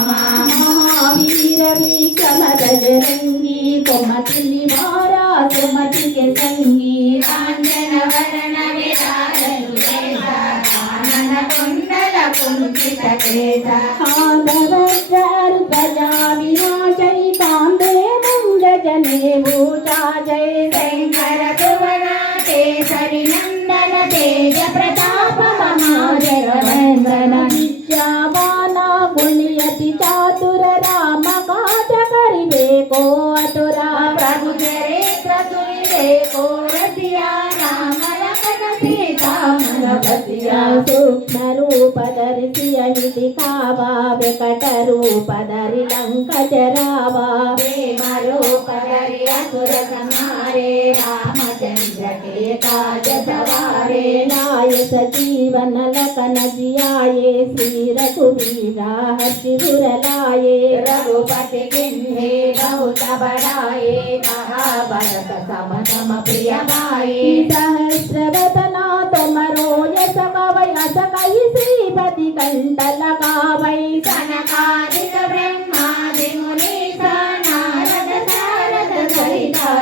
महावीर विक्रम बजरंगी कुमति निवार सुमति के संगी कांचन वरण विराज कानन कुंडल कुंचित केसा ध्वजा विराजै कांधे मुंज जने भूषा जय शंकर सुवन केसरी नंदन तेज प्रताप महाजगवंदन विद्यावान गुणयति चातुर राम काज करिबे को अतुरा प्रभु चरित्र सुनिबे को रसिया राम लखन सीता मन बसिया सूक्ष्म रूप धरि दिखावा विकट रूप धरि लंक जरावा प्रेम रूप धरि असुर संहारे रामचंद्र के काज सवारे लाय सजीवन लखन जियाए श्री रघुवीरा हर्षि उर लाए रघुपति किन्हे बहुत बड़ाए महाभारत सम सम प्रिय भाई सहस्रवदना तुमरो यश कवै अस कहि श्रीपति कंठ लगावै सनकादिक ब्रह्मादि मुनीसा नारद सारद सहिता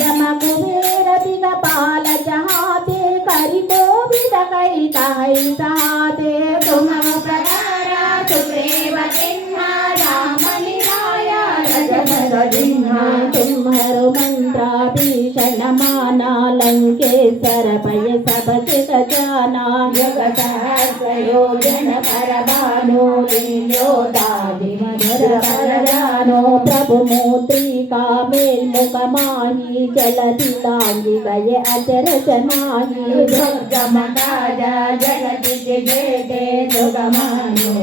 यम कुबेर दिगपाल जहाते करि कोविद कहि कहि सहाते तुम प्रकारा सुग्रीव सिंहा राम निराया रजत जिन्हा तुम्हारो मंत्रा भीषण माना लंकेश्वर भय सब चित जाना युग सहस्र योजन पर भानु लील्योदाधि मधुर पर जानो प्रभु मुद्रिका मेल मुख माही जलधि लांगी गए अचरज माही दुर्गम काजा जगति जेते सुगमानो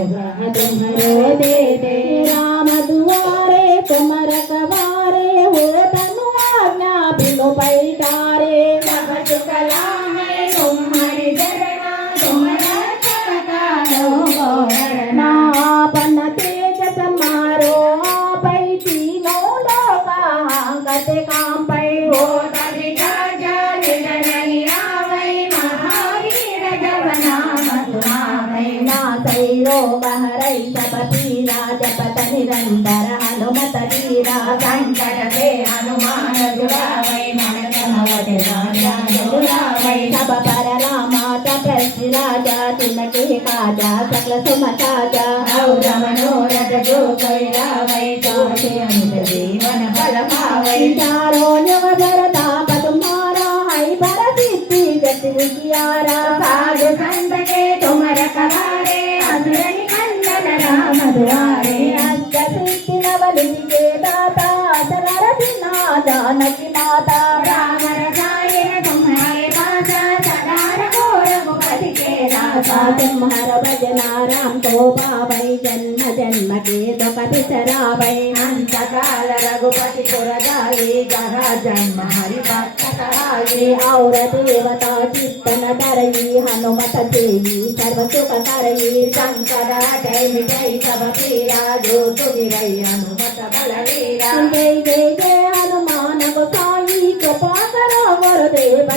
तुम्हारो दे दे राम दुआरे तुम रखवारे हो तनु आज्ञा बिनु पैठारे सब सुकला है तुम्हारी चरणा तुम रक्षण कालो गौरना आपन तेज समारो आपै तीनों लोका गते काम पै हो तभी राजा नहीं आवै महावीर जब नाम सुनावै नासै रोग हरै सब पीरा जपत निरंतर हनुमत वीरा संकट से हनुमान जुड़ावै मन तन जुड़ावै सब पर रामा तपस्वी राजा तिनके काजा सकल सुमताजा और मनोरथ जो कोई रावै तोते अंत जीवन फल पावै चारों युग भरताप तुम्हारा है भर सिद्धि गति विद्यारा साधु संत के तुम रखवारे असुर निकंदन राम दुआरे अष्ट सिद्धि नवनिधि के दाता असरर बिना जानकी माता राम रसायन तुम्हारे पासा सदा रघो रघुपति के दाता तुम्हारा भजना राम को पावै जन्म जन्म के दुख बिसरावै अंत काल रघुपति पुर जाई जहाँ जन्म हरि भक्त कहाई और देवता चित्तन धरई हनुमत देवी सर्व सुख करई शंकर जय विजय सब पीरा जो सुमिरै हनुमत बलवीरा जय जय जय हनुमान गोसाई कृपा करो गुरुदेव